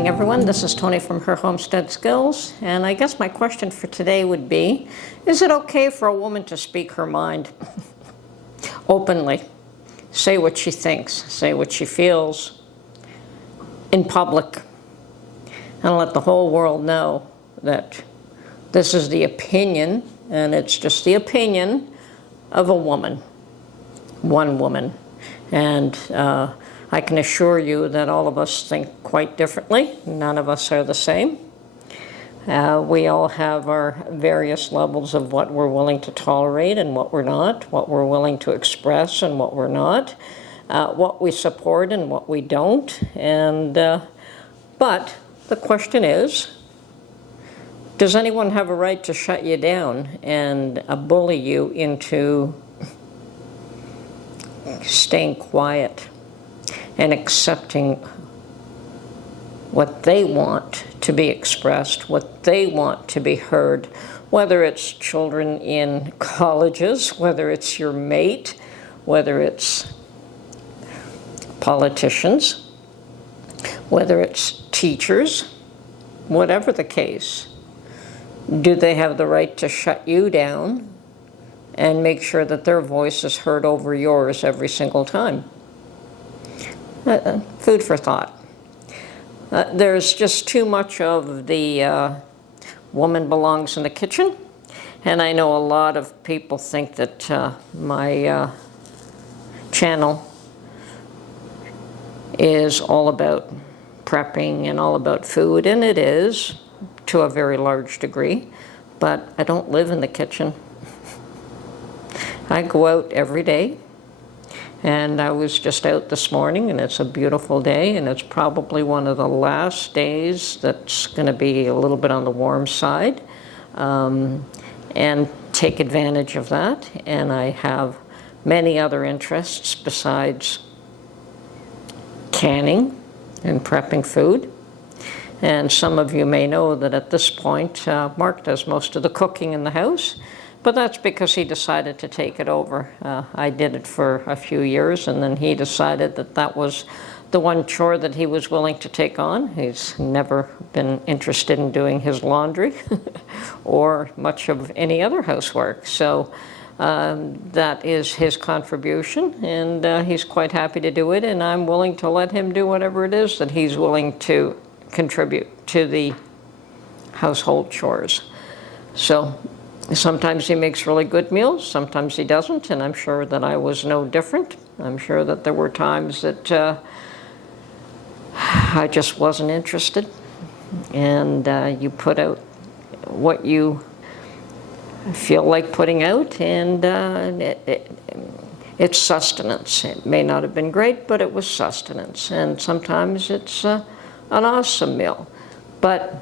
morning, everyone. This is Tony from Her Homestead Skills, and I guess my question for today would be, is it okay for a woman to speak her mind openly? Say what she thinks, say what she feels in public, and let the whole world know that this is the opinion, and it's just the opinion of a woman, one woman. And I can assure you that all of us think quite differently. None of us are the same. We all have our various levels of what we're willing to tolerate and what we're not, what we're willing to express and what we're not, what we support and what we don't. And but the question is, does anyone have a right to shut you down and bully you into staying quiet and accepting what they want to be expressed, what they want to be heard, whether it's children in colleges, whether it's your mate, whether it's politicians, whether it's teachers, whatever the case? Do they have the right to shut you down and make sure that their voice is heard over yours every single time? Food for thought. There's just too much of the woman belongs in the kitchen, and I know a lot of people think that my channel is all about prepping and all about food, and it is to a very large degree, but I don't live in the kitchen. I go out every day, and I was just out this morning, and it's a beautiful day, and it's probably one of the last days that's going to be a little bit on the warm side, and take advantage of that. And I have many other interests besides canning and prepping food. And some of you may know that at this point, Mark does most of the cooking in the house, but that's because he decided to take it over. I did it for a few years, and then he decided that that was the one chore that he was willing to take on. He's never been interested in doing his laundry or much of any other housework. So that is his contribution, and he's quite happy to do it, and I'm willing to let him do whatever it is that he's willing to contribute to the household chores. So sometimes he makes really good meals, sometimes he doesn't, and I'm sure that I was no different. I'm sure that there were times that I just wasn't interested, and you put out what you feel like putting out, and it's sustenance. It may not have been great, but it was sustenance, and sometimes it's an awesome meal. But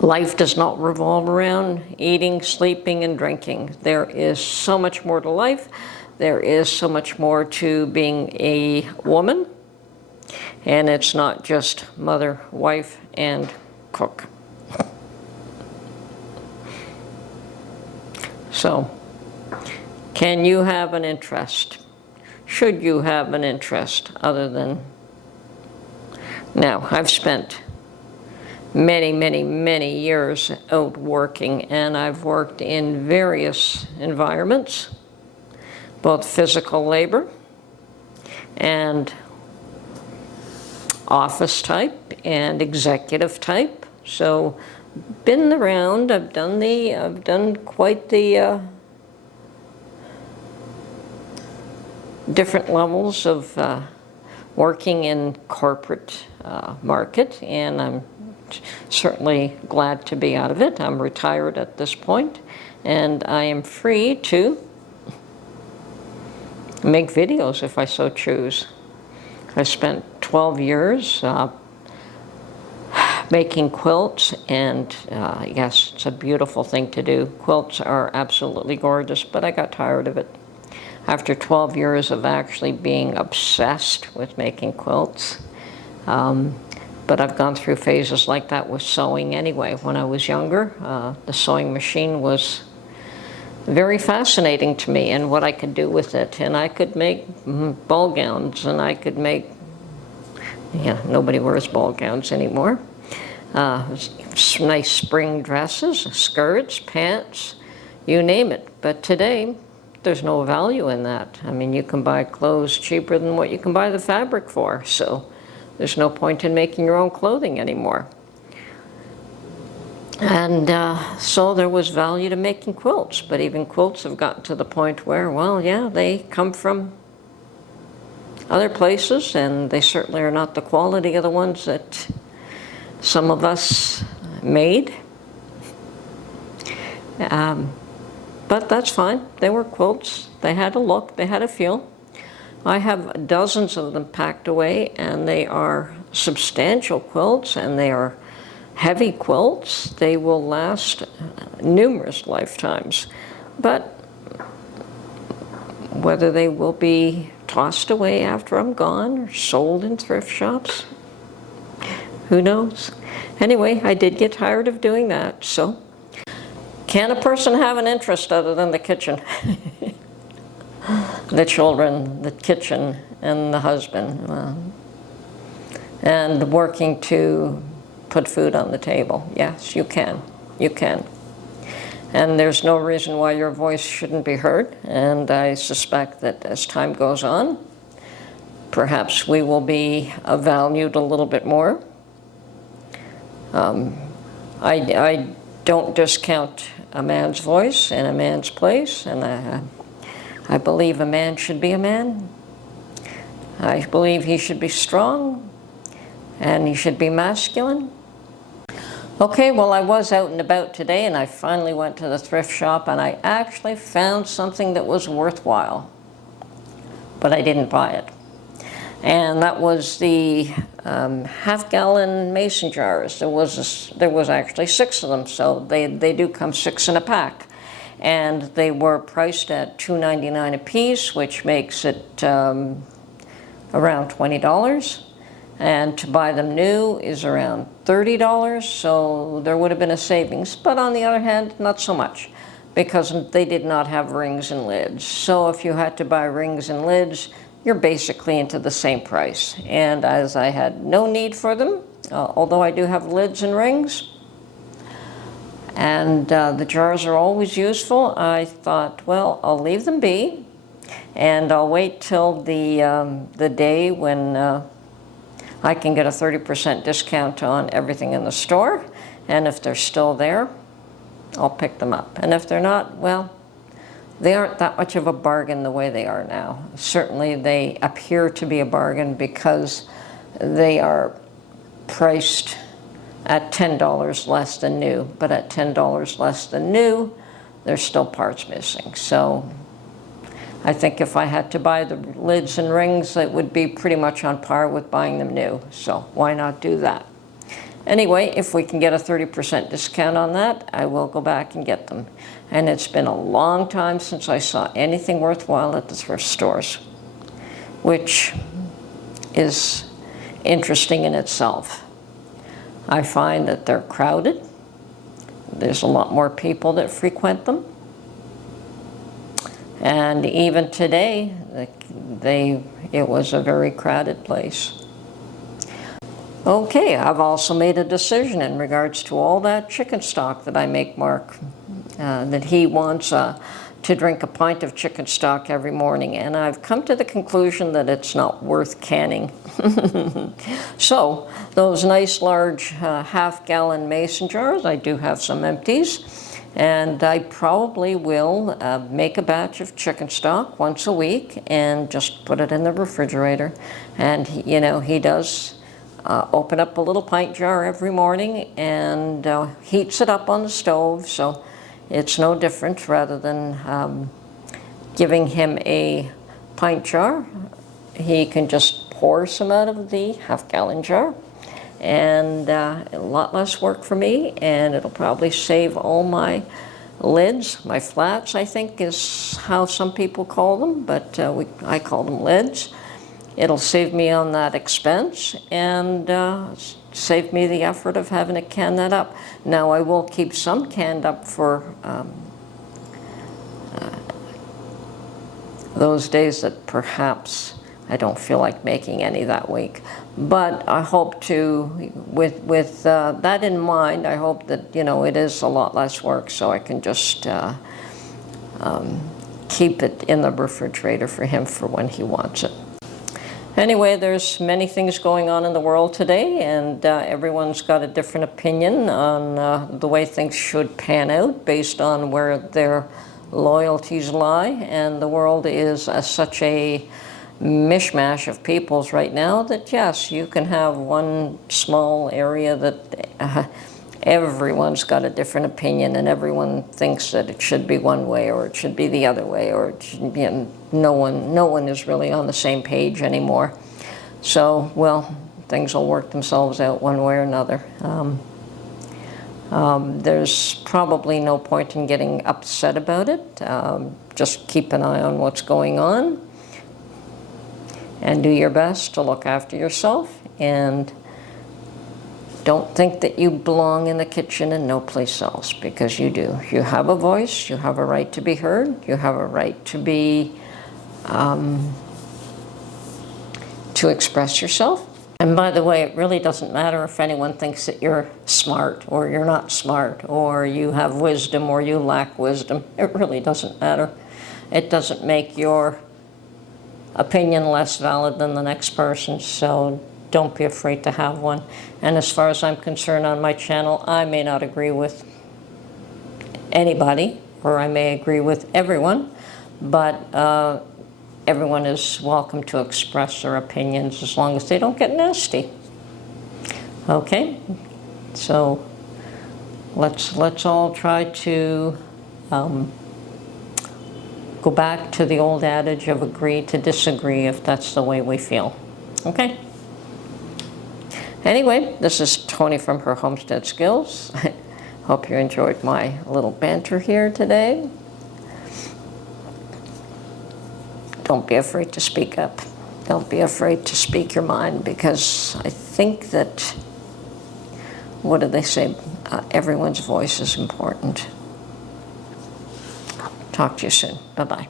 life does not revolve around eating, sleeping, and drinking. There is so much more to life. There is so much more to being a woman. And it's not just mother, wife, and cook. So, can you have an interest? Should you have an interest other than... Now, I've spent many, many, many years out working, and I've worked in various environments, both physical labor and office type and executive type. So, been around. I've done quite the different levels of working in corporate market, and I'm certainly glad to be out of it. I'm retired at this point, and I am free to make videos if I so choose. I spent 12 years making quilts, and yes, it's a beautiful thing to do. Quilts are absolutely gorgeous, but I got tired of it. After 12 years of actually being obsessed with making quilts, but I've gone through phases like that with sewing anyway. When I was younger, the sewing machine was very fascinating to me, and what I could do with it. And I could make ball gowns, and I could make Yeah, nobody wears ball gowns anymore. Nice spring dresses, skirts, pants, you name it. But today, there's no value in that. I mean, you can buy clothes cheaper than what you can buy the fabric for, so there's no point in making your own clothing anymore. And so there was value to making quilts, but even quilts have gotten to the point where, well, yeah, they come from other places, and they certainly are not the quality of the ones that some of us made. But that's fine. They were quilts. They had a look. They had a feel. I have dozens of them packed away, and they are substantial quilts, and they are heavy quilts. They will last numerous lifetimes. But whether they will be tossed away after I'm gone or sold in thrift shops, who knows? Anyway, I did get tired of doing that, so can a person have an interest other than the kitchen? The children, the kitchen, and the husband, and working to put food on the table. Yes, you can. You can. And there's no reason why your voice shouldn't be heard. And I suspect that as time goes on, perhaps we will be valued a little bit more. I don't discount a man's voice and a man's place, and I believe a man should be a man. I believe he should be strong, and he should be masculine. Okay, well, I was out and about today, and I finally went to the thrift shop, and I actually found something that was worthwhile, but I didn't buy it. And that was the half-gallon mason jars. There was actually 6 of them, so they do come 6 in a pack. And they were priced at $2.99 a piece, which makes it around $20. And to buy them new is around $30, so there would have been a savings. But on the other hand, not so much, because they did not have rings and lids. So if you had to buy rings and lids, you're basically into the same price. And as I had no need for them, although I do have lids and rings, and the jars are always useful, I thought, well, I'll leave them be, and I'll wait till the day when I can get a 30% discount on everything in the store, and if they're still there, I'll pick them up. And if they're not, well, they aren't that much of a bargain the way they are now. Certainly they appear to be a bargain because they are priced at $10 less than new, but at $10 less than new, there's still parts missing. So I think if I had to buy the lids and rings, it would be pretty much on par with buying them new. So why not do that? Anyway, if we can get a 30% discount on that, I will go back and get them. And it's been a long time since I saw anything worthwhile at the thrift stores, which is interesting in itself. I find that they're crowded. There's a lot more people that frequent them. And even today, it was a very crowded place. Okay, I've also made a decision in regards to all that chicken stock that I make Mark, that he wants to drink a pint of chicken stock every morning, and I've come to the conclusion that it's not worth canning. So those nice large half-gallon mason jars, I do have some empties, and I probably will make a batch of chicken stock once a week and just put it in the refrigerator. And you know, he does open up a little pint jar every morning and heats it up on the stove, so it's no different. Rather than giving him a pint jar, he can just pour some out of the half-gallon jar, and a lot less work for me, and it'll probably save all my lids, my flats, I think is how some people call them, but I call them lids. It'll save me on that expense and save me the effort of having to can that up. Now, I will keep some canned up for those days that perhaps I don't feel like making any that week. But I hope to, with that in mind, I hope that, you know, it is a lot less work, so I can just keep it in the refrigerator for him for when he wants it. Anyway, there's many things going on in the world today, and everyone's got a different opinion on the way things should pan out based on where their loyalties lie. And the world is such a mishmash of peoples right now that, yes, you can have one small area that everyone's got a different opinion, and everyone thinks that it should be one way or it should be the other way, or it should be, and no one is really on the same page anymore. So, well, things will work themselves out one way or another. There's probably no point in getting upset about it. Just keep an eye on what's going on and do your best to look after yourself, and don't think that you belong in the kitchen and no place else, because you do. You have a voice, you have a right to be heard, you have a right to be, to express yourself. And by the way, it really doesn't matter if anyone thinks that you're smart or you're not smart, or you have wisdom or you lack wisdom. It really doesn't matter. It doesn't make your opinion less valid than the next person, so don't be afraid to have one. And as far as I'm concerned, on my channel, I may not agree with anybody, or I may agree with everyone, but everyone is welcome to express their opinions as long as they don't get nasty. Okay, so let's all try to go back to the old adage of agree to disagree if that's the way we feel. Okay. Anyway, this is Tony from Her Homestead Skills. I hope you enjoyed my little banter here today. Don't be afraid to speak up. Don't be afraid to speak your mind, because I think that, what do they say? Everyone's voice is important. Talk to you soon. Bye-bye.